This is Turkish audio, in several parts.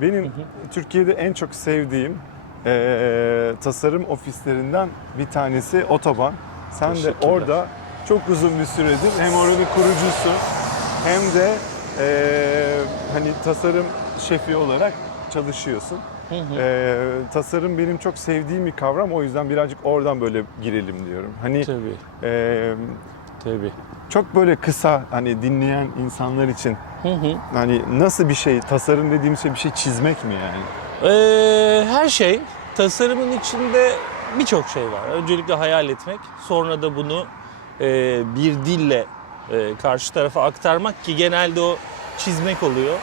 Benim Türkiye'de en çok sevdiğim eee, tasarım ofislerinden bir tanesi Otoban. Sen de orada çok uzun bir süredir hem oranın kurucusu hem de eee, hani tasarım şefi olarak çalışıyorsun. Hı hı. Eee, tasarım benim çok sevdiğim bir kavram o yüzden birazcık oradan böyle girelim diyorum. Hani Tabii, eee, tabii. Çok böyle kısa hani dinleyen insanlar için Hı hı. hani nasıl bir şey tasarım dediğim şey bir şey çizmek mi yani? Ee, her şey tasarımın içinde birçok şey var. Öncelikle hayal etmek, sonra da bunu e, bir dille e, karşı tarafa aktarmak ki genelde o çizmek oluyor.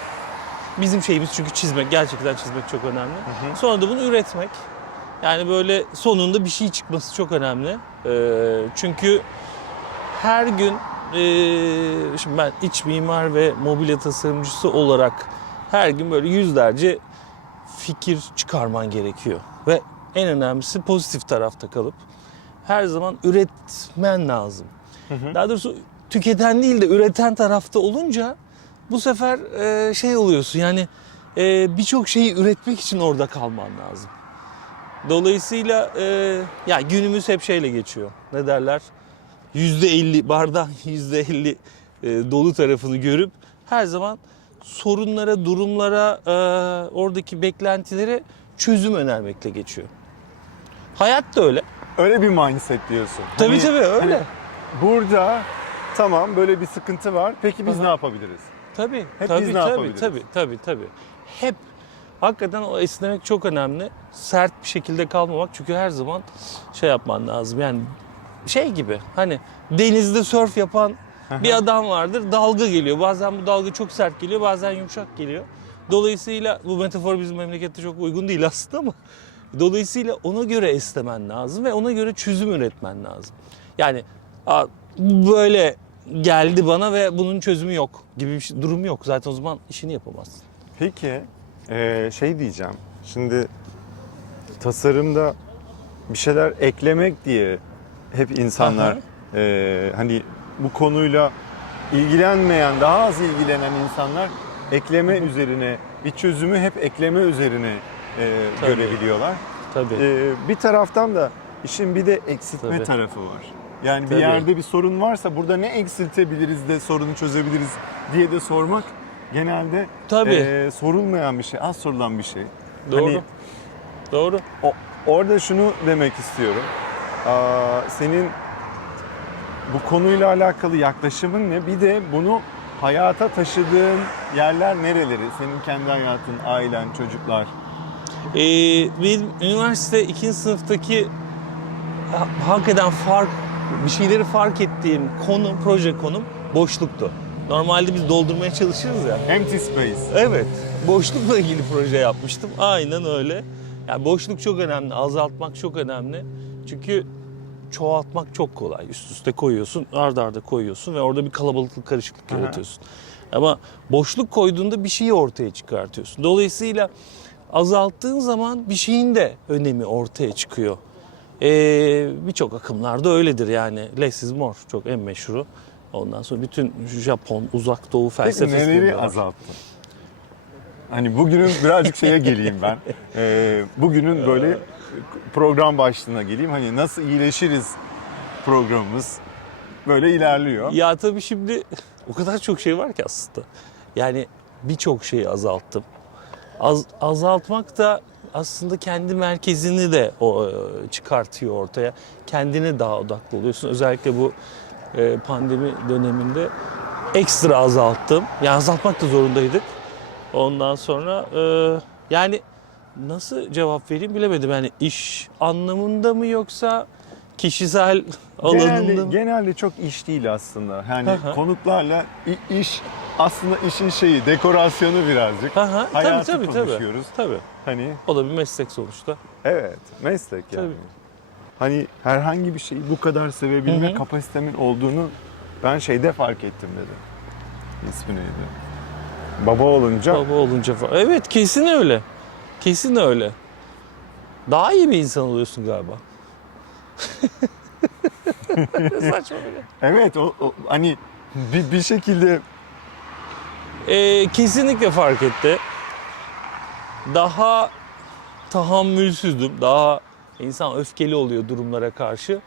Bizim şeyimiz çünkü çizmek, gerçekten çizmek çok önemli. Sonra da bunu üretmek. Yani böyle sonunda bir şey çıkması çok önemli. Ee, çünkü her gün e, şimdi ben iç mimar ve mobilya tasarımcısı olarak her gün böyle yüzlerce fikir çıkarman gerekiyor. Ve en önemlisi pozitif tarafta kalıp her zaman üretmen lazım. Daha doğrusu tüketen değil de üreten tarafta olunca bu sefer e, şey oluyorsun yani e, birçok şeyi üretmek için orada kalman lazım. Dolayısıyla e, ya günümüz hep şeyle geçiyor. Ne derler? %50 bardağın %50 e, dolu tarafını görüp her zaman sorunlara, durumlara, e, oradaki beklentilere çözüm önermekle geçiyor. Hayat da öyle. Öyle bir mindset diyorsun. Tabii Hani- tabii öyle. hani burada tamam böyle bir sıkıntı var. Peki biz Aha. ne yapabiliriz? Tabii. Hep tabii, biz ne tabii, yapabiliriz? tabii, tabii, tabii. Hep hakikaten o esnemek çok önemli. Sert bir şekilde kalmamak çünkü her zaman şey yapman lazım. Yani şey gibi hani denizde sörf yapan bir adam vardır. Dalga geliyor. Bazen bu dalga çok sert geliyor, bazen yumuşak geliyor. Dolayısıyla bu metafor bizim memlekette çok uygun değil aslında ama dolayısıyla ona göre esnemen lazım ve ona göre çözüm üretmen lazım. Yani "Aa, böyle geldi bana ve bunun çözümü yok gibi bir şey- durum yok. Zaten o zaman işini yapamazsın. Peki şey diyeceğim. Şimdi tasarımda bir şeyler eklemek diye hep insanlar eee, hani bu konuyla ilgilenmeyen, daha az ilgilenen insanlar ekleme üzerine bir çözümü hep ekleme üzerine eee, Tabii. görebiliyorlar. Tabii. Ee, bir taraftan da işin bir de eksiltme Tabii. tarafı var. Yani Tabii. bir yerde bir sorun varsa burada ne eksiltebiliriz de sorunu çözebiliriz diye de sormak genelde Tabii. e, sorulmayan bir şey, az sorulan bir şey. Doğru. Hani Doğru. o- orada şunu demek istiyorum. Senin bu konuyla alakalı yaklaşımın ne? Bir de bunu hayata taşıdığın yerler nereleri? Senin kendi hayatın, ailen, çocuklar. Ee, benim üniversite ikinci sınıftaki ha- hakikaten fark, bir şeyleri fark ettiğim konum, proje konum boşluktu. Normalde biz doldurmaya çalışırız ya. Empty space. Evet. Boşlukla ilgili proje yapmıştım. Aynen öyle. Yani boşluk çok önemli. Azaltmak çok önemli. Çünkü çoğaltmak çok kolay. Üst üste koyuyorsun, arda arda koyuyorsun ve orada bir kalabalıklık, karışıklık Aha. yaratıyorsun. Ama boşluk koyduğunda bir şeyi ortaya çıkartıyorsun. Dolayısıyla azalttığın zaman bir şeyin de önemi ortaya çıkıyor. Ee, Birçok akımlarda öyledir yani. Less is more çok en meşhuru. Ondan sonra bütün Japon, uzak doğu Peki felsefesi. neleri de var. azalttın? Hani bugünün birazcık şeye geleyim ben. Ee, bugünün böyle program başlığına geleyim. Hani nasıl iyileşiriz programımız böyle ilerliyor. Ya tabii şimdi o kadar çok şey var ki aslında. Yani birçok şeyi azalttım. Az, azaltmak da aslında kendi merkezini de o, e, çıkartıyor ortaya. Kendine daha odaklı oluyorsun. Özellikle bu e, pandemi döneminde ekstra azalttım. Yani azaltmak da zorundaydık. Ondan sonra e, yani nasıl cevap vereyim bilemedim. Yani iş anlamında mı yoksa kişisel alanında Genelde, mı? genelde çok iş değil aslında. Yani hı. konuklarla iş aslında işin şeyi dekorasyonu birazcık. Aha, tabii Hayatı tabii tabii. konuşuyoruz. Tabii. Hani O da bir meslek sonuçta. evet meslek yani. Tabii. Hani herhangi bir şeyi bu kadar sevebilme Hı hı. kapasitemin olduğunu ben şeyde fark ettim dedi. İsmi neydi? Baba olunca Baba olunca falan. Evet kesin öyle. Kesin öyle. Daha iyi bir insan oluyorsun galiba. Saçma bile. Evet o, o- hani bir, bir şekilde Ee, kesinlikle fark etti. daha tahammülsüzdüm. Daha insan öfkeli oluyor durumlara karşı.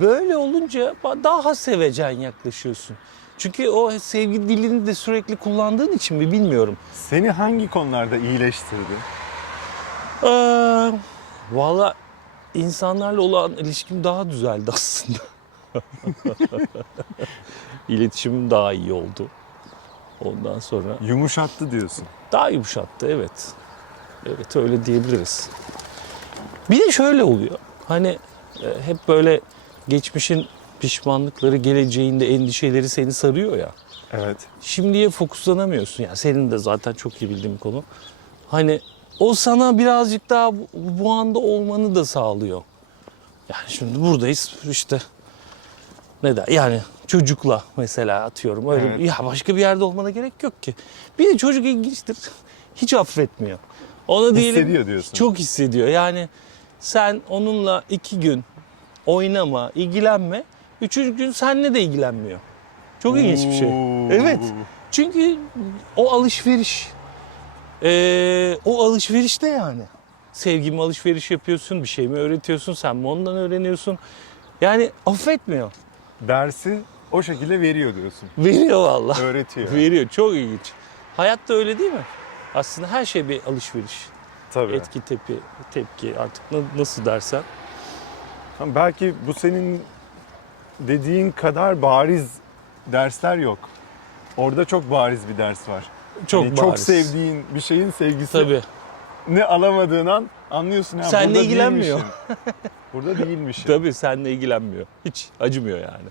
Böyle olunca daha sevecen yaklaşıyorsun. Çünkü o sevgi dilini de sürekli kullandığın için mi bilmiyorum. Seni hangi konularda iyileştirdi? Ee, Valla insanlarla olan ilişkim daha düzeldi aslında. İletişimim daha iyi oldu. Ondan sonra Yumuşattı diyorsun. daha yumuşattı evet. Evet öyle diyebiliriz. Bir de şöyle oluyor. Hani e, hep böyle geçmişin pişmanlıkları, geleceğinde endişeleri seni sarıyor ya. Evet. Şimdiye fokuslanamıyorsun. Yani senin de zaten çok iyi bildiğim konu. Hani o sana birazcık daha bu, bu anda olmanı da sağlıyor. Yani şimdi buradayız işte ne der yani çocukla mesela atıyorum öyle Evet. ya başka bir yerde olmana gerek yok ki. Bir de çocuk ilginçtir. Hiç affetmiyor. Ona diyelim Hissediyor diyorsun. çok hissediyor. Yani sen onunla iki gün oynama, ilgilenme. Üçüncü gün seninle de ilgilenmiyor. Çok ilginç bir şey. Evet. Çünkü o alışveriş. Ee, o alışverişte yani. Sevgi mi alışveriş yapıyorsun, bir şey mi öğretiyorsun, sen mi ondan öğreniyorsun. Yani affetmiyor. Dersi o şekilde veriyor diyorsun. Veriyor vallahi. Öğretiyor. Veriyor. Çok ilginç. Hayat da öyle değil mi? Aslında her şey bir alışveriş. Tabii. Etki, tepi, tepki artık na- nasıl dersen. Belki bu senin dediğin kadar bariz dersler yok. Orada çok bariz bir ders var. Çok Hani çok bariz. sevdiğin bir şeyin sevgisi Tabii. ne alamadığın an anlıyorsun. Seninle burada ilgilenmiyor. değilmişim. burada değilmişim. Tabii seninle ilgilenmiyor. Hiç acımıyor yani.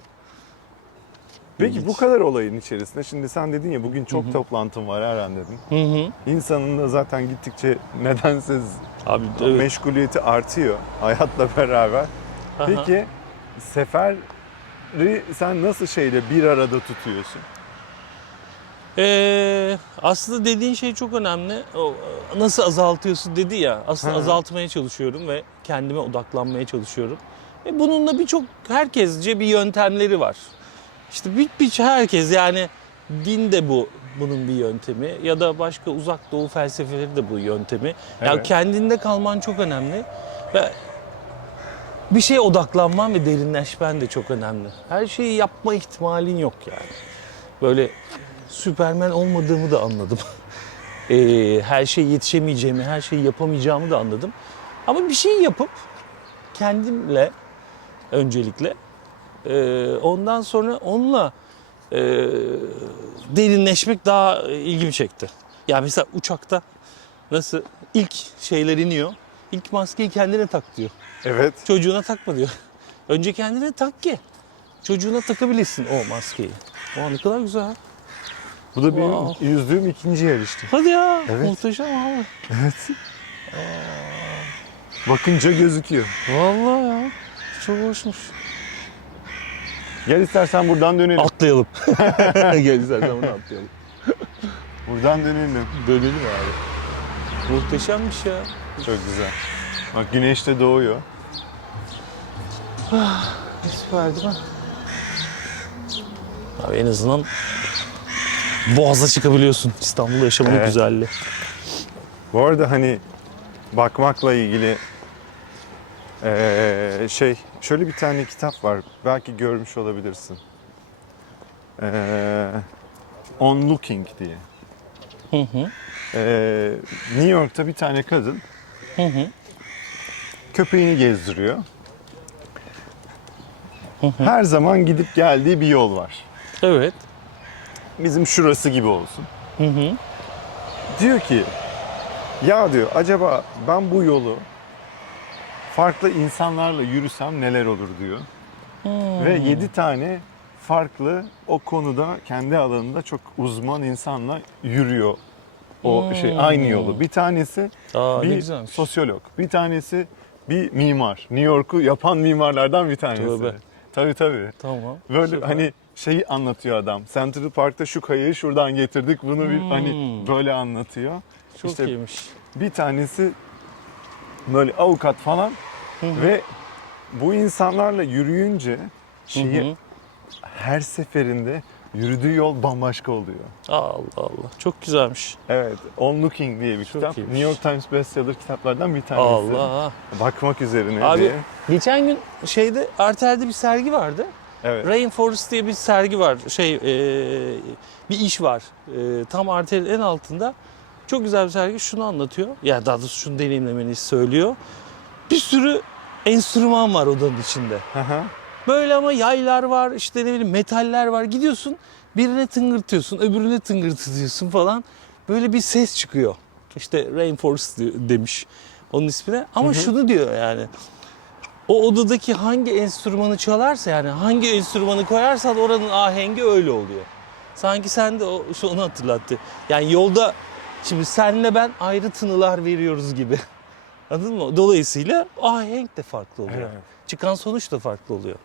Peki İlginç. bu kadar olayın içerisinde şimdi sen dedin ya bugün çok toplantım var her an dedin. Hı hı. İnsanın da zaten gittikçe nedensiz Abi evet. meşguliyeti artıyor hayatla beraber. Aha. Peki seferi sen nasıl şeyle bir arada tutuyorsun? Ee, aslında dediğin şey çok önemli. O, e, nasıl azaltıyorsun dedi ya. Aslında Ha. azaltmaya çalışıyorum ve kendime odaklanmaya çalışıyorum. Ve bunun da birçok herkesce bir yöntemleri var. İşte bir, bir herkes yani din de bu bunun bir yöntemi ya da başka uzak doğu felsefeleri de bu yöntemi. Ya Evet. kendinde kalman çok önemli ve bir şeye odaklanman ve derinleşmen de çok önemli. Her şeyi yapma ihtimalin yok yani. Böyle Süpermen olmadığımı da anladım. Ee, her şeye yetişemeyeceğimi, her şeyi yapamayacağımı da anladım. Ama bir şey yapıp kendimle öncelikle e, ondan sonra onunla e, derinleşmek daha ilgimi çekti. Ya mesela uçakta nasıl ilk şeyler iniyor. İlk maskeyi kendine tak diyor. Evet. Çocuğuna takma diyor. Önce kendine tak ki çocuğuna takabilirsin o maskeyi. O ne kadar güzel. Bu da benim Wow. yüzdüğüm ikinci yer işte. Hadi ya. Evet. Muhteşem abi. Bakınca gözüküyor. Vallahi ya. Çok hoşmuş. Gel istersen buradan dönelim. Atlayalım. Gel istersen bunu atlayalım. Buradan dönelim. Dönelim abi. Muhteşemmiş ya. Çok güzel. Bak güneş de doğuyor. Süper değil mi? Abi en azından Boğaz'a çıkabiliyorsun. İstanbul'da yaşamanın Evet. güzelliği. Bu arada hani bakmakla ilgili eee, şey şöyle bir tane kitap var. Belki görmüş olabilirsin. Eee On Looking diye. Hı hı. Eee, New York'ta bir tane kadın Hı hı. köpeğini gezdiriyor. Her zaman gidip geldiği bir yol var. Evet. Bizim şurası gibi olsun. Hı hı. Diyor ki ya diyor acaba ben bu yolu farklı insanlarla yürüsem neler olur diyor. Ve 7 tane farklı o konuda kendi alanında çok uzman insanla yürüyor o Hmm. şey aynı yolu. Bir tanesi Aa, bir sosyolog, bir tanesi bir mimar. New York'u yapan mimarlardan bir tanesi. Tövbe. Tabii tabii. Tamam. Böyle Süper. hani şeyi anlatıyor adam. Central Park'ta şu kayayı şuradan getirdik. Bunu bir hani Hmm. böyle anlatıyor. Çok işte iyiymiş. bir tanesi böyle avukat falan ve bu insanlarla yürüyünce şeyi Hı hı. her seferinde yürüdüğü yol bambaşka oluyor. Allah Allah. Çok güzelmiş. Evet, On Looking diye bir kitap. iyiymiş. New York Times bestseller kitaplardan bir tanesi. Allah. Bakmak üzerine Abi diye. geçen gün şeyde Arter'de bir sergi vardı. Evet. Rainforest diye bir sergi var. Şey e, bir iş var. E, tam Arter'in en altında. Çok güzel bir sergi. Şunu anlatıyor. Ya daha doğrusu şunu deneyimlemeni söylüyor. Bir sürü enstrüman var odanın içinde. Hı hı. Böyle ama yaylar var, işte ne bileyim metaller var. Gidiyorsun birine tıngırtıyorsun, öbürüne tıngırtıyorsun falan. Böyle bir ses çıkıyor. İşte Rainforest demiş onun ismine. Ama şunu diyor yani. O odadaki hangi enstrümanı çalarsa yani hangi enstrümanı koyarsan oranın ahengi öyle oluyor. Sanki sen de o, şu onu hatırlattı. Yani yolda şimdi senle ben ayrı tınılar veriyoruz gibi. Anladın mı? Dolayısıyla ahenk de farklı oluyor. Evet. Çıkan sonuç da farklı oluyor.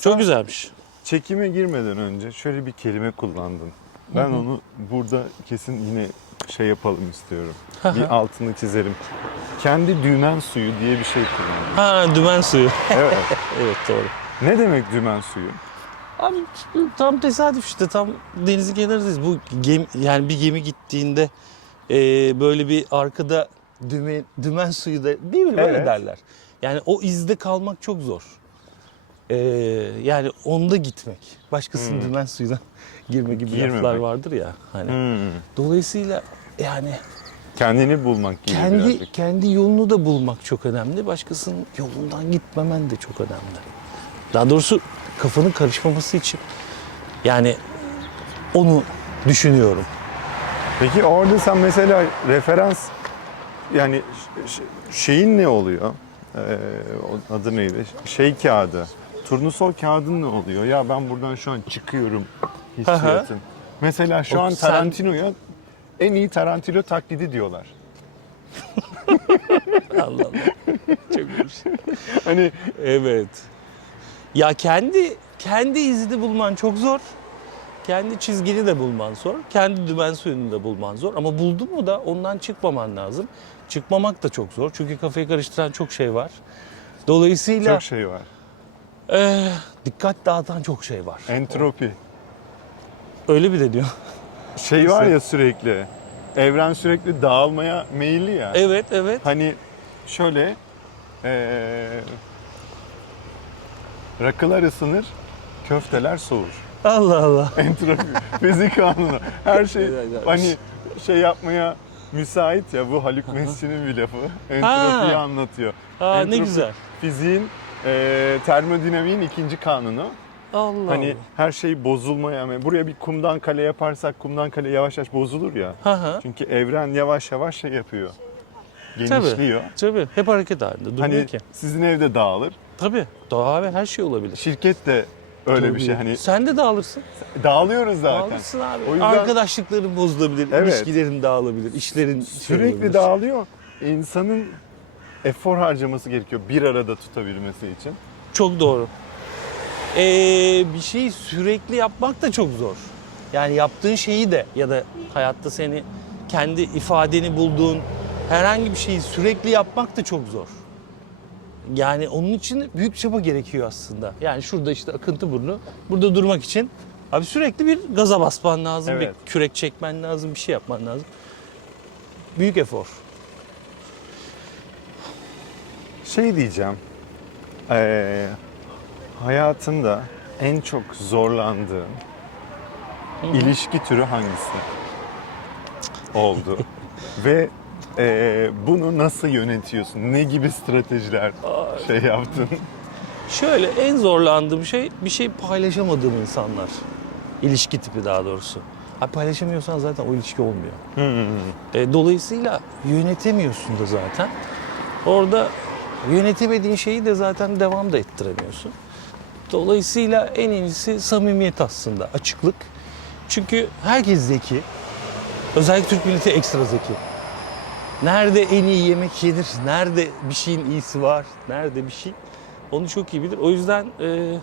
Çok güzelmiş. Çekime girmeden önce şöyle bir kelime kullandın. Ben onu burada kesin yine şey yapalım istiyorum. bir altını çizerim. Kendi dümen suyu diye bir şey kullandın. Ha dümen suyu. Evet. evet doğru. ne demek dümen suyu? Abi tam tesadüf işte tam denizin kenarındayız. Bu gemi, yani bir gemi gittiğinde e, böyle bir arkada dümen, dümen suyu da değil mi böyle Evet. derler. Yani o izde kalmak çok zor. E, yani onda gitmek. Başkasının Hmm. dümen suyuna girme gibi Girmemek. laflar vardır ya. Hani. Hmm. Dolayısıyla yani Kendini bulmak gibi kendi birazcık. kendi yolunu da bulmak çok önemli. Başkasının yolundan gitmemen de çok önemli. Daha doğrusu kafanın karışmaması için yani onu düşünüyorum. Peki orada sen mesela referans yani şeyin ne oluyor? Ee, adı neydi? Şey kağıdı. Turnusol kağıdın ne oluyor? Ya ben buradan şu an çıkıyorum hissiyatın. Mesela şu O an sen- Tarantino'ya en iyi Tarantino taklidi diyorlar. Allah Allah. Çok iyiymiş. Hani Evet. Ya kendi kendi izini bulman çok zor. Kendi çizgini de bulman zor. Kendi dümen suyunu da bulman zor. Ama buldun mu da ondan çıkmaman lazım. Çıkmamak da çok zor. Çünkü kafayı karıştıran çok şey var. Dolayısıyla çok şey var. Eh, dikkat dağıtan çok şey var. Entropi. Öyle bir de diyor. Şey var ya sürekli. Evren sürekli dağılmaya meyilli ya. Evet evet. Hani şöyle ee, rakılar ısınır, köfteler soğur. Allah Allah. Entropi, fizik kanunu. Her şey hani şey yapmaya müsait ya bu Haluk Mesci'nin bir lafı. Entropiyi Ha. anlatıyor. Aa, ne Entropi, güzel. Fiziğin ee, termodinamiğin ikinci kanunu. Allah Hani Allah. her şey bozulmaya yani buraya bir kumdan kale yaparsak kumdan kale yavaş yavaş bozulur ya. Hı hı. Çünkü evren yavaş yavaş şey yapıyor. Genişliyor. Tabii. Hep hareket halinde. Durmuyor Hani ki. sizin evde dağılır. Tabii. Doğa ve her şey olabilir. Şirket de öyle bir Tabii. şey. Hani Sen de dağılırsın. dağılıyoruz zaten. Dağılırsın abi. O yüzden- Arkadaşlıkların bozulabilir, Evet. ilişkilerin dağılabilir, işlerin şey Sürekli dağılıyor. İnsanın efor harcaması gerekiyor bir arada tutabilmesi için. Çok doğru. Ee, bir şeyi sürekli yapmak da çok zor. Yani yaptığın şeyi de ya da hayatta seni kendi ifadeni bulduğun herhangi bir şeyi sürekli yapmak da çok zor. Yani onun için büyük çaba gerekiyor aslında. Yani şurada işte akıntı burnu, burada durmak için abi sürekli bir gaza basman lazım, Evet. bir kürek çekmen lazım, bir şey yapman lazım. Büyük efor. Şey diyeceğim. Ee, hayatında en çok zorlandığın ilişki türü hangisi oldu? Ve ee, bunu nasıl yönetiyorsun? Ne gibi stratejiler şey yaptın? Şöyle en zorlandığım şey bir şey paylaşamadığım insanlar. İlişki tipi daha doğrusu. Ha, paylaşamıyorsan zaten o ilişki olmuyor. E, dolayısıyla yönetemiyorsun da zaten. Orada yönetemediğin şeyi de zaten devam da ettiremiyorsun. Dolayısıyla en iyisi samimiyet aslında, açıklık. Çünkü herkes zeki. Özellikle Türk milleti ekstra zeki. Nerede en iyi yemek yenir, nerede bir şeyin iyisi var, nerede bir şey onu çok iyi bilir. O yüzden e,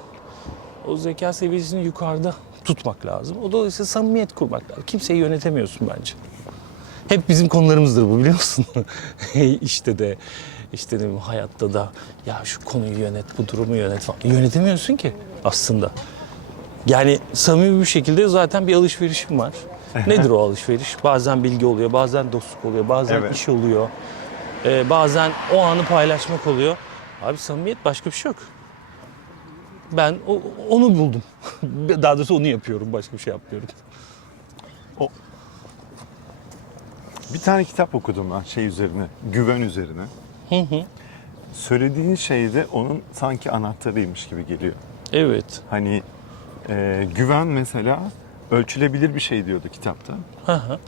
o zeka seviyesini yukarıda tutmak lazım. O dolayısıyla samimiyet kurmak lazım. Kimseyi yönetemiyorsun bence. Hep bizim konularımızdır bu biliyor musun? işte de işte bileyim, hayatta da ya şu konuyu yönet, bu durumu yönet falan. Yönetemiyorsun ki aslında. Yani samimi bir şekilde zaten bir alışverişim var. Nedir o alışveriş? Bazen bilgi oluyor, bazen dostluk oluyor, bazen Evet. iş oluyor. Ee, bazen o anı paylaşmak oluyor. Abi samimiyet başka bir şey yok. Ben o- onu buldum. Daha doğrusu onu yapıyorum, başka bir şey yapmıyorum. Bir tane kitap okudum ben şey üzerine, güven üzerine. Hı hı. Söylediğin şey de onun sanki anahtarıymış gibi geliyor. Evet. Hani e, güven mesela ölçülebilir bir şey diyordu kitapta. Hı hı.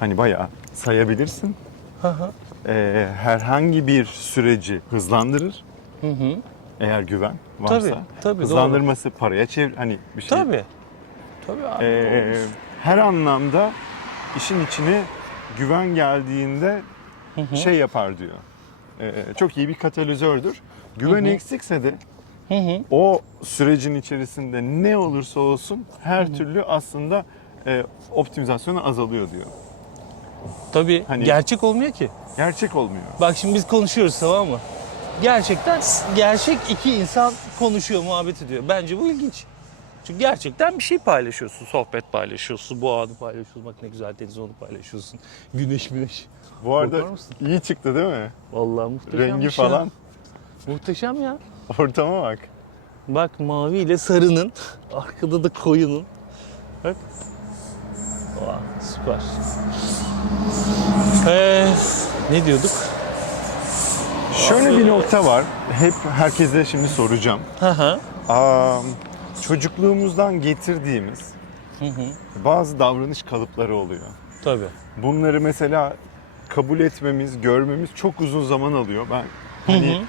Hani bayağı sayabilirsin. Hı hı. E, herhangi bir süreci hızlandırır. Hı hı. Eğer güven varsa. Tabii, tabii, hızlandırması paraya çevir hani bir şey. Tabii. Tabii abi. Ee, doğru. her anlamda işin içine güven geldiğinde şey yapar diyor. Ee, çok iyi bir katalizördür. Güven Hı hı. eksikse de Hı hı. o sürecin içerisinde ne olursa olsun her türlü aslında e, optimizasyonu azalıyor diyor. Tabii. Hani- Gerçek olmuyor ki. Gerçek olmuyor. Bak şimdi biz konuşuyoruz tamam mı? Gerçekten gerçek iki insan konuşuyor, muhabbet ediyor. Bence bu ilginç. Çünkü gerçekten bir şey paylaşıyorsun, sohbet paylaşıyorsun, bu anı paylaşıyorsun. Bak ne güzel deniz onu paylaşıyorsun. Güneş güneş. Bu arada Korkar mısın? iyi çıktı değil mi? Vallahi muhteşem Rengi şey. falan. Muhteşem ya. Ortama bak. Bak mavi ile sarının, arkada da koyunun. Bak. Vay, süper. Ee, ne diyorduk? Şöyle bir nokta var. Hep herkese şimdi soracağım. Hı hı. Aa, çocukluğumuzdan getirdiğimiz Hı hı. bazı davranış kalıpları oluyor. Tabii. Bunları mesela kabul etmemiz, görmemiz çok uzun zaman alıyor. Ben hani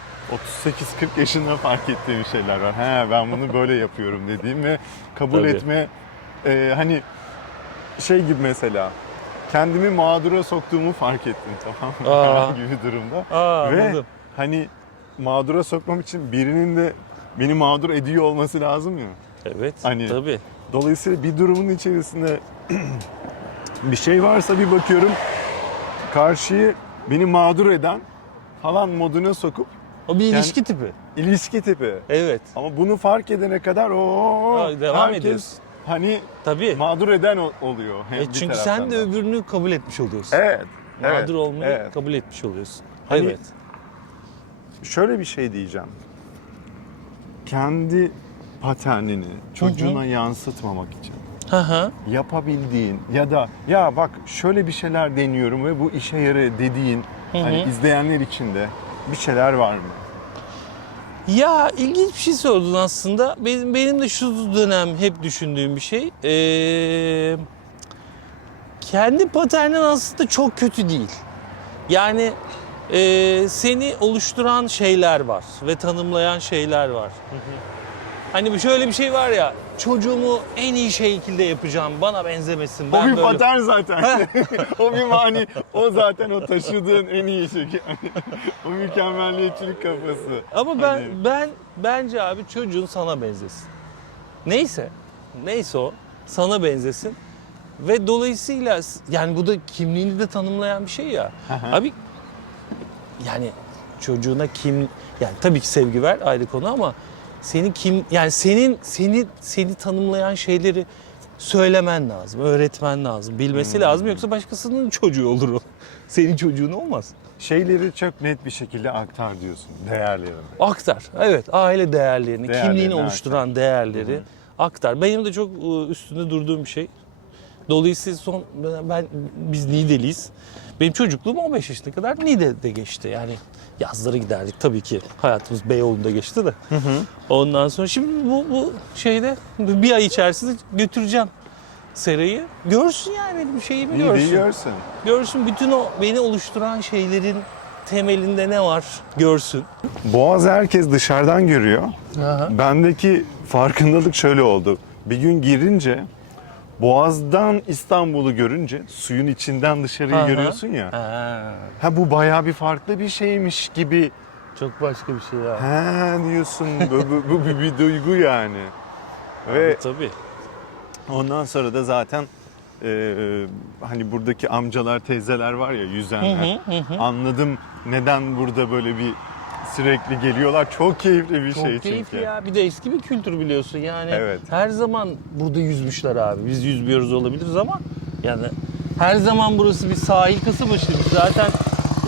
38-40 yaşında fark ettiğim şeyler var. He ben bunu böyle yapıyorum dediğim ve kabul Tabii. etme e, hani şey gibi mesela kendimi mağdura soktuğumu fark ettim tamam mı? Aa. Bir durumda. Aa, Ve anladım. hani mağdura sokmam için birinin de beni mağdur ediyor olması lazım ya. Evet. Hani- Tabii. Dolayısıyla bir durumun içerisinde bir şey varsa bir bakıyorum karşıyı beni mağdur eden falan moduna sokup O bir ilişki tipi. ilişki tipi. Evet. Ama bunu fark edene kadar o devam herkes ediyorsun. hani Tabii. mağdur eden ol- oluyor. E çünkü sen de öbürünü kabul etmiş oluyorsun. Evet. evet, Mağdur olmayı evet. kabul etmiş oluyorsun. Hani- evet. Şöyle bir şey diyeceğim. Kendi paternini çocuğuna yansıtmamak için Hı hı. yapabildiğin ya da ya bak şöyle bir şeyler deniyorum ve bu işe yarıyor dediğin Hı hı. hani izleyenler için de bir şeyler var mı? Ya ilginç bir şey sordun aslında. Benim, benim de şu dönem hep düşündüğüm bir şey. Ee, kendi paternin aslında çok kötü değil. Yani ee, seni oluşturan şeyler var ve tanımlayan şeyler var. Hani bu şöyle bir şey var ya, çocuğumu en iyi şekilde yapacağım, bana benzemesin. o Ben bir böyle... patern zaten. o bir mani. O zaten o taşıdığın en iyi şey. o mükemmelliyetçilik kafası. Ama ben Hani- ben bence abi çocuğun sana benzesin. Neyse. Neyse o sana benzesin. Ve dolayısıyla yani bu da kimliğini de tanımlayan bir şey ya. abi yani çocuğuna kim yani tabii ki sevgi ver ayrı konu ama senin kim yani senin seni seni tanımlayan şeyleri söylemen lazım, öğretmen lazım, bilmesi lazım yoksa başkasının çocuğu olur o. Senin çocuğun olmaz. Şeyleri çok net bir şekilde aktar diyorsun. Değerlerini. Aktar. Evet, aile değerlerini, Değerlerini kimliğini oluşturan değerleri aktar. Benim de çok e, üstünde durduğum bir şey. Dolayısıyla son ben, ben- biz Niğdeliyiz. Benim çocukluğum 15 yaşına kadar Niğde'de geçti. Yani yazları giderdik tabii ki. Hayatımız Beyoğlu'nda geçti de. Ondan sonra şimdi bu bu şeyde bir ay içerisinde götüreceğim Seray'ı. Görsün yani benim şeyimi İyi görsün. görsün. Görsün bütün o beni oluşturan şeylerin temelinde ne var görsün. Boğaz herkes dışarıdan görüyor. Aha. Bendeki farkındalık şöyle oldu. Bir gün girince Boğaz'dan İstanbul'u görünce suyun içinden dışarıyı Aha. görüyorsun ya. Ha, Ha bu bayağı bir farklı bir şeymiş gibi. çok başka bir şey ya. Ha diyorsun. bu, bu, bu bir, bir duygu yani. Ve Tabii, ondan sonra da zaten e, hani buradaki amcalar teyzeler var ya yüzenler. Hı hı, hı hı. Anladım neden burada böyle bir sürekli geliyorlar. Çok keyifli bir Çok şey keyifli çünkü. ya. Bir de eski bir kültür biliyorsun yani. Evet. Her zaman burada yüzmüşler abi. Biz yüzmüyoruz olabiliriz ama yani her zaman burası bir sahil kasabası. Zaten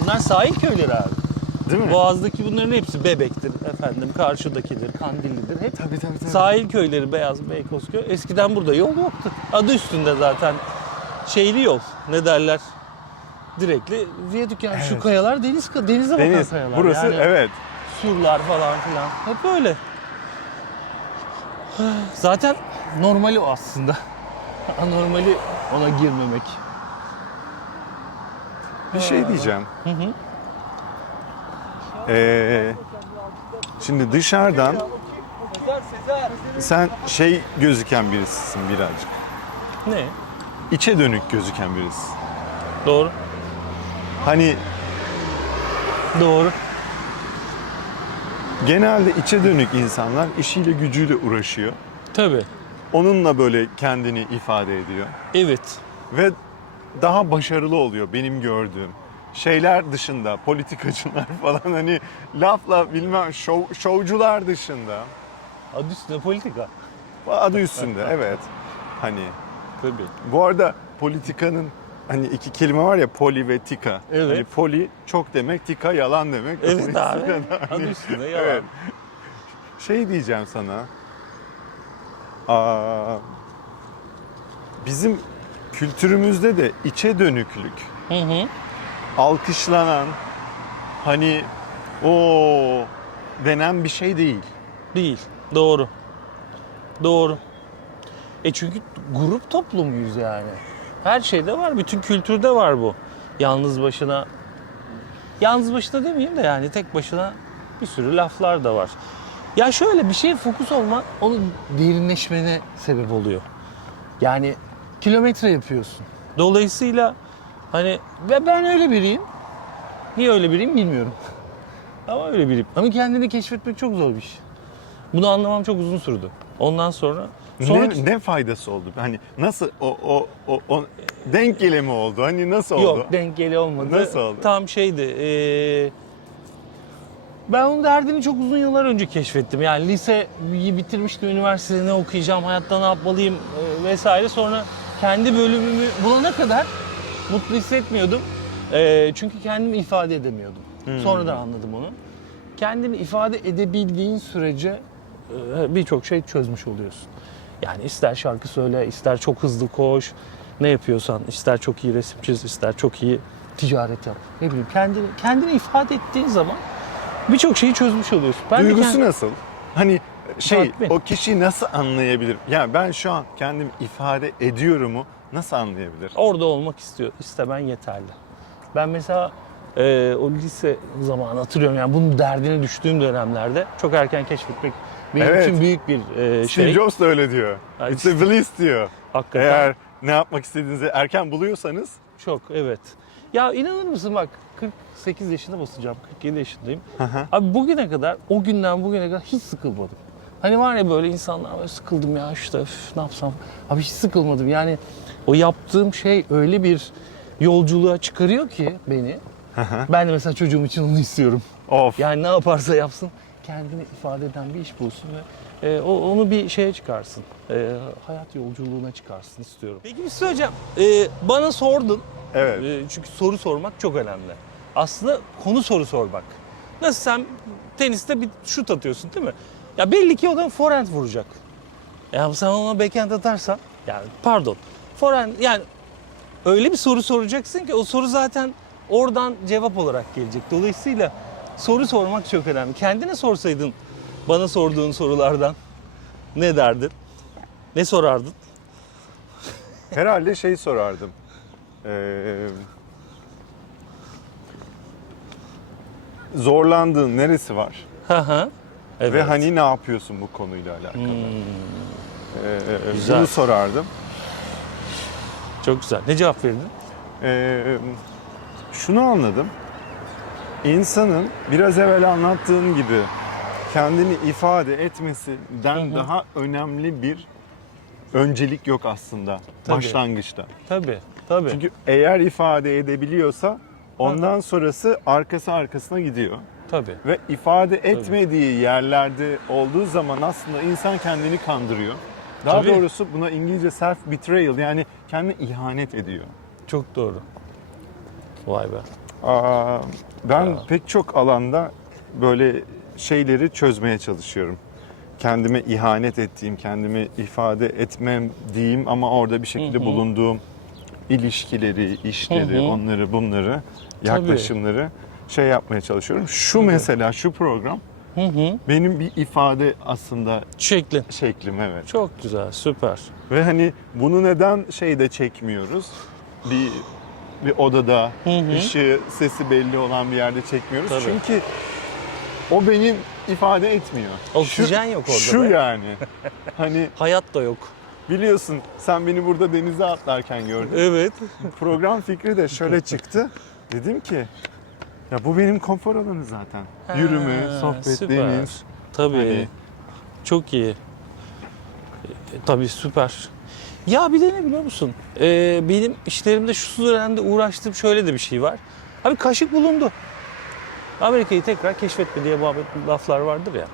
bunlar sahil köyleri abi. Değil mi? Boğaz'daki bunların hepsi Bebek'tir efendim, karşıdakidir, Kandilli'dir. Hep Tabii tabii tabii. sahil köyleri Beyaz Beykozköy. Eskiden burada yol yoktu. Adı üstünde zaten şeyli yol. Ne derler? Direktli viyadük yani şu Evet. kayalar deniz denize bakan Deniz. kayalar. Burası yani evet. surlar falan filan. Hep öyle. Zaten normali o aslında. Anormali ona girmemek. Bir şey diyeceğim. Hı hı. Ee, şimdi dışarıdan sen şey gözüken birisisin birazcık. Ne? İçe dönük gözüken birisi. Doğru. Hani Doğru. genelde içe dönük insanlar işiyle gücüyle uğraşıyor. Tabii. Onunla böyle kendini ifade ediyor. Evet. Ve daha başarılı oluyor benim gördüğüm. Şeyler dışında, politikacılar falan hani lafla bilmem şov, şovcular dışında. Adı üstünde politika. Adı üstünde evet. Hani Tabii. bu arada politikanın hani iki kelime var ya poli ve tika. Evet. Hani poli çok demek, tika yalan demek. Evet abi. da hani- Adı üstünde yalan. Evet. Şey diyeceğim sana. Aa, bizim kültürümüzde de içe dönüklük, Hı hı. alkışlanan, hani o denen bir şey değil. Değil. Doğru. Doğru. E çünkü grup toplumuyuz yani. Her şeyde var. Bütün kültürde var bu. Yalnız başına yalnız başına demeyeyim de yani tek başına bir sürü laflar da var. Ya şöyle bir şeye fokus olmak onun derinleşmene sebep oluyor. Yani kilometre yapıyorsun. Dolayısıyla hani ve ben öyle biriyim. Niye öyle biriyim bilmiyorum. Ama öyle biriyim. Ama kendini keşfetmek çok zor bir iş. Bunu anlamam çok uzun sürdü. Ondan sonra sonra Ne, ne faydası oldu? Hani nasıl o o o, o denk gelemi oldu? Hani nasıl oldu? Yok denk geli olmadı. Nasıl oldu? Tam şeydi. eee, ben onun derdini çok uzun yıllar önce keşfettim. Yani liseyi bitirmiştim, üniversitede ne okuyacağım, hayatta ne yapmalıyım eee, vesaire. Sonra kendi bölümümü bulana kadar mutlu hissetmiyordum. Eee, çünkü kendimi ifade edemiyordum. Hmm. Sonradan anladım onu. Kendini ifade edebildiğin sürece birçok şey çözmüş oluyorsun. Yani ister şarkı söyle, ister çok hızlı koş, ne yapıyorsan, ister çok iyi resim çiz, ister çok iyi ticaret yap. Ne bileyim kendini, kendini ifade ettiğin zaman birçok şeyi çözmüş oluyorsun. Ben Duygusu kend- nasıl? Hani şey Tatmin. o kişi nasıl anlayabilir? Yani ben şu an kendimi ifade ediyorumu nasıl anlayabilir? Orada olmak istiyor, istemen yeterli. Ben mesela e, o lise zamanı hatırlıyorum yani bunun derdine düştüğüm dönemlerde çok erken keşfetmek benim Evet. için büyük bir e, Steve şey. Jobs da öyle diyor. Ay, It's a bliss diyor. Hakikaten. Eğer ne yapmak istediğinizi erken buluyorsanız Çok evet. Ya inanır mısın bak 48 yaşında basacağım. 47 yaşındayım. Hı. Abi bugüne kadar o günden bugüne kadar hiç sıkılmadım. Hani var ya böyle insanlar böyle sıkıldım ya işte üf, ne yapsam. Abi hiç sıkılmadım. Yani o yaptığım şey öyle bir yolculuğa çıkarıyor ki beni. ben de mesela çocuğum için onu istiyorum. of. Yani ne yaparsa yapsın kendini ifade eden bir iş bulsun ve e, o, onu bir şeye çıkarsın. E, hayat yolculuğuna çıkarsın istiyorum. Peki bir şey söyleyeceğim. E, bana sordun. Evet. E, çünkü soru sormak çok önemli. Aslında konu soru sormak. Nasıl sen teniste bir şut atıyorsun değil mi? Ya belli ki o da forehand vuracak. Ya sen ona backhand atarsan yani pardon. Forehand yani öyle bir soru soracaksın ki o soru zaten oradan cevap olarak gelecek. Dolayısıyla soru sormak çok önemli. Kendine sorsaydın bana sorduğun sorulardan ne derdin? Ne sorardın? Herhalde şey sorardım. Ee, zorlandığın neresi var? Hı hı. Evet. Ve hani ne yapıyorsun bu konuyla alakalı? Hmm, Ee, Güzel. bunu sorardım. çok güzel. Ne cevap verdin? Ee, şunu anladım. İnsanın biraz evvel anlattığın gibi kendini ifade etmesinden daha önemli bir öncelik yok aslında Tabii. başlangıçta. Tabii. Tabii. Çünkü eğer ifade edebiliyorsa ondan sonrası arkası arkasına gidiyor. Tabii. Ve ifade etmediği yerlerde olduğu zaman aslında insan kendini kandırıyor. Daha Tabii. doğrusu buna İngilizce self betrayal yani kendine ihanet ediyor. Çok doğru. Vay be. Aa, ben Ya. pek çok alanda böyle şeyleri çözmeye çalışıyorum. Kendime ihanet ettiğim, kendimi ifade etmem diyeyim ama orada bir şekilde Hı hı. bulunduğum ilişkileri, işleri, Hı hı. onları, bunları, yaklaşımları şey yapmaya çalışıyorum. Şu mesela şu program Hı hı. benim bir ifade aslında Şeklin. şeklim evet. Çok güzel, süper. Ve hani bunu neden şeyde çekmiyoruz? Bir bir odada Hı hı. ışığı, sesi belli olan bir yerde çekmiyoruz. Tabii. Çünkü o benim ifade etmiyor. Oksijen yok orada Şu be. yani. hani Hayat da yok. biliyorsun sen beni burada denize atlarken gördün. Evet. Program fikri de şöyle çıktı. Dedim ki ya bu benim konfor alanı zaten. Yürüme, Ha, sohbet, süper. deniz. Tabii. Hani- Çok iyi. E, tabii süper. Ya bir de ne biliyor musun? Ee, benim işlerimde şu dönemde uğraştığım şöyle de bir şey var. Abi kaşık bulundu. Amerika'yı tekrar keşfetti diye muhabbet laflar vardır ya.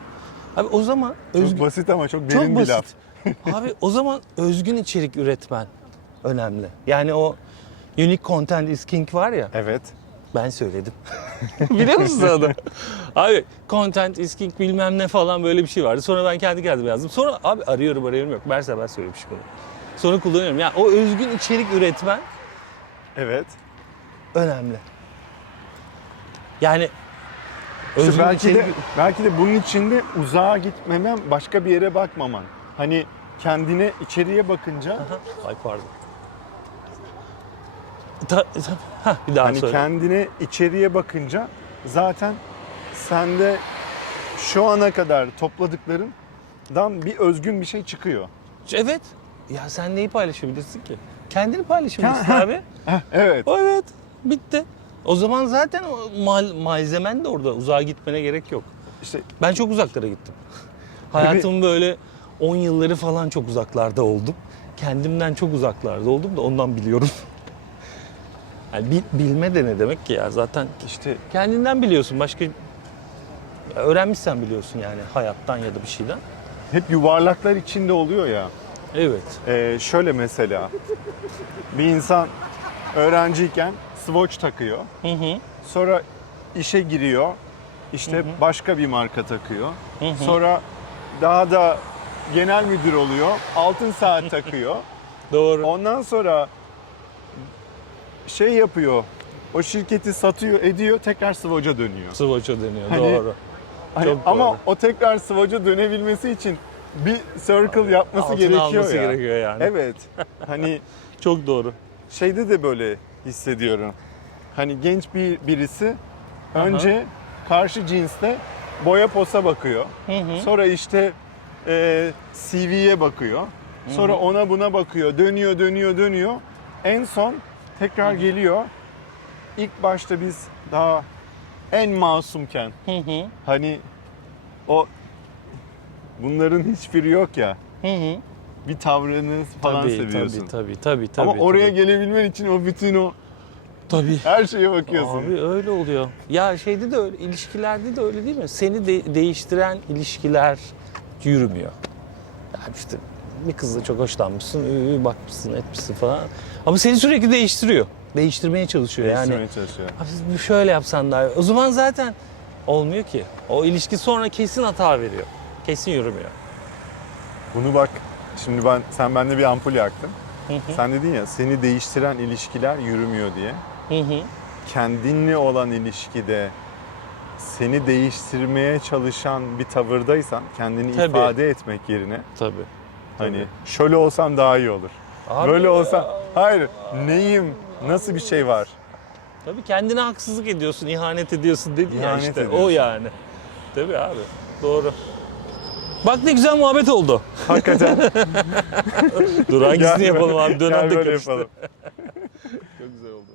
Abi o zaman Çok özgün, basit ama çok çok derin bir laf. Abi o zaman özgün içerik üretmen önemli. Yani o unique content is king var ya. Evet. Ben söyledim. Biliyor musun onu? Abi content is king bilmem ne falan böyle bir şey vardı. Sonra ben kendi kendime yazdım. Sonra abi arıyorum arıyorum yok. Meğerse ben söylemişim onu. Sonra kullanıyorum. Yani o özgün içerik üretmen Evet. önemli. Yani İşte özgün belki içerik... de belki de bunun içinde uzağa gitmemen, başka bir yere bakmaman. Hani kendine içeriye bakınca Ay pardon. Ta, ta, hah, bir daha hani söyle. kendine içeriye bakınca zaten sende şu ana kadar topladıklarından bir özgün bir şey çıkıyor. Evet. Ya sen neyi paylaşabilirsin ki? Kendini paylaşabilirsin Ha, ha. abi. Evet. O evet. Bitti. O zaman zaten o mal, malzemen de orada. Uzağa gitmene gerek yok. İşte Ben çok uzaklara gittim. Hayatım böyle 10 yılları falan çok uzaklarda oldum. Kendimden çok uzaklarda oldum da ondan biliyorum. Yani bil- bilme de ne demek ki ya zaten işte kendinden biliyorsun başka öğrenmişsen biliyorsun yani hayattan ya da bir şeyden. hep yuvarlaklar içinde oluyor ya. Evet. Ee, şöyle mesela bir insan öğrenciyken swatch takıyor. Hı hı. Sonra işe giriyor. İşte başka bir marka takıyor. Hı hı. Sonra daha da genel müdür oluyor. Altın saat takıyor. Doğru. Ondan sonra şey yapıyor. O şirketi satıyor, ediyor, tekrar Swatch'a dönüyor. Swatch'a dönüyor. Hani- Doğru. Hani Çok ama doğru. o tekrar Swatch'a dönebilmesi için bir circle yapması Altına gerekiyor alması ya. gerekiyor yani. Evet. Hani Çok doğru. şeyde de böyle hissediyorum. Hani genç bir birisi önce karşı cinste boya posa bakıyor. Hı hı. Sonra işte e, CV'ye bakıyor. Sonra ona buna bakıyor. Dönüyor, dönüyor, dönüyor. En son tekrar geliyor. İlk başta biz daha en masumken Hı hı. hani o bunların hiçbiri yok ya. Hı hı. Bir tavrını falan Tabii, seviyorsun. tabii, tabii, tabii, tabii. Ama oraya tabii. gelebilmen için o bütün o Tabii. her şeye bakıyorsun. Abi öyle oluyor. Ya şeyde de öyle, ilişkilerde de öyle değil mi? Seni de- değiştiren ilişkiler yürümüyor. Yani işte bir kızla çok hoşlanmışsın, bakmışsın, etmişsin falan. Ama seni sürekli değiştiriyor. Değiştirmeye çalışıyor yani. Değiştirmeye çalışıyor. Abi şöyle yapsan daha. O zaman zaten olmuyor ki. O ilişki sonra kesin hata veriyor. Kesin yürümüyor. Bunu bak şimdi ben sen bende bir ampul yaktın. Hı hı. Sen dedin ya seni değiştiren ilişkiler yürümüyor diye. Hı hı. Kendinle olan ilişkide seni değiştirmeye çalışan bir tavırdaysan kendini Tabii. ifade etmek yerine Tabii. hani şöyle olsam daha iyi olur. Abi Böyle olsam hayır neyim nasıl bir şey var? Tabii kendine haksızlık ediyorsun, ihanet ediyorsun dedi ya işte. ediyorsun. O yani. Tabii abi. Doğru. Bak ne güzel muhabbet oldu. Hakikaten. Dur hangisini yapalım abi? Dönem de karıştı. Çok güzel oldu.